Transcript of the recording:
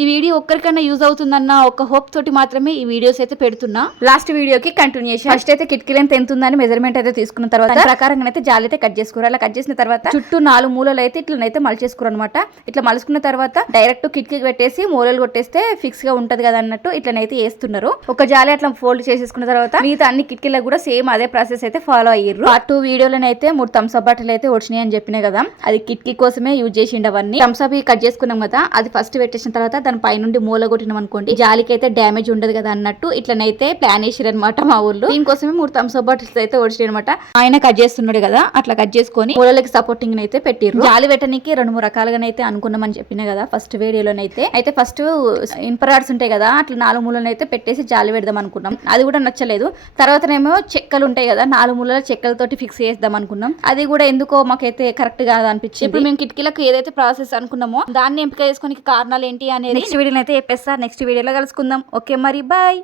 ఈ వీడియో ఒక్కరికైనా యూజ్ అవుతుందన్న ఒక హోప్ తోటి మాత్రమే ఈ వీడియోస్ అయితే పెడుతున్నా. లాస్ట్ వీడియోకి కంటిన్యూషన్. ఫస్ట్ అయితే కిటికీ లెంత్ ఎంత ఉందని మెజర్మెంట్ అయితే తీసుకున్న తర్వాత ప్రకారంగా అయితే జాలి అయితే కట్ చేసుకోరు. అలా కట్ చేసిన తర్వాత చుట్టూ 4 మూలలు అయితే ఇట్లనైతే మలిచేసుకోరు అనమాట. ఇట్లా మలుసుకున్న తర్వాత డైరెక్ట్ కిటికీకి పెట్టేసి మూలలు కొట్టేస్తే ఫిక్స్ గా ఉంటది కదా అన్నట్టు ఇట్లనైతే వేస్తున్నారు. ఒక జాలి అట్లా ఫోల్డ్ చేసేసుకున్న తర్వాత మిగతా అన్ని కిటికీలకు కూడా సేమ్ అదే ప్రాసెస్ అయితే ఫాలో అయ్యారు. పార్ట్ 2 వీడియోలోనైతే 3 థమ్స్ అప్ బాటిల్ అయితే వచ్చినాయి అని చెప్పినాయి కదా, అది కిటికీ కోసమే యూజ్ చేసిండు. అవన్నీ థమ్స్ అప్ కట్ చేసుకున్నాం కదా, అది ఫస్ట్ పెట్టేసిన తర్వాత దాని పై నుండి మూల కొట్టినాం అనుకోండి జాలికి అయితే డ్యామేజ్ ఉండదు కదా అన్నట్టు ఇట్లనైతే ప్లాన్ చేసారు అనమాట మా ఊళ్ళో. దీనికోసమే 3 థమ్స్ అప్ బాటిల్స్ అయితే వచ్చినాయి అనమాట. ఆయన కట్ చేస్తున్నాడు కదా, అట్లా కట్ చేసుకొని మూలలకి సపోర్టింగ్ అయితే పెట్టిర్రు. జాలి పెట్టడానికి 2-3 రకాలుగానైతే అనుకున్నామని చెప్పినా కదా ఫస్ట్ వీడియోలోనైతే. అయితే ఫస్ట్ ఇన్ఫ్రాడ్స్ ఉంటాయి కదా, అట్లా 4 మూలలు అయితే పెట్టేసి జాలి పెడదాం అనుకున్నాం. అది కూడా నచ్చలేదు. తర్వాతనేమో చెక్కలు ఉంటాయి కదా, 4 మూలల చెక్కలతోటి ఫిక్స్ చేద్దాం అనుకున్నాం. అది కూడా ఎందుకో మాకైతే కరెక్ట్ కాదు అనిపించింది. ఇప్పుడు మేము కిటికీలకు ఏదైతే ప్రాసెస్ అనుకున్నామో దాన్ని ఎంపిక చేసుకునే కారణాలు ఏంటి అనేది నెక్స్ట్ వీడియోలో అయితే చెప్పేస్తా. నెక్స్ట్ వీడియోలో కలుసుకుందాం. ఓకే మరి బాయ్.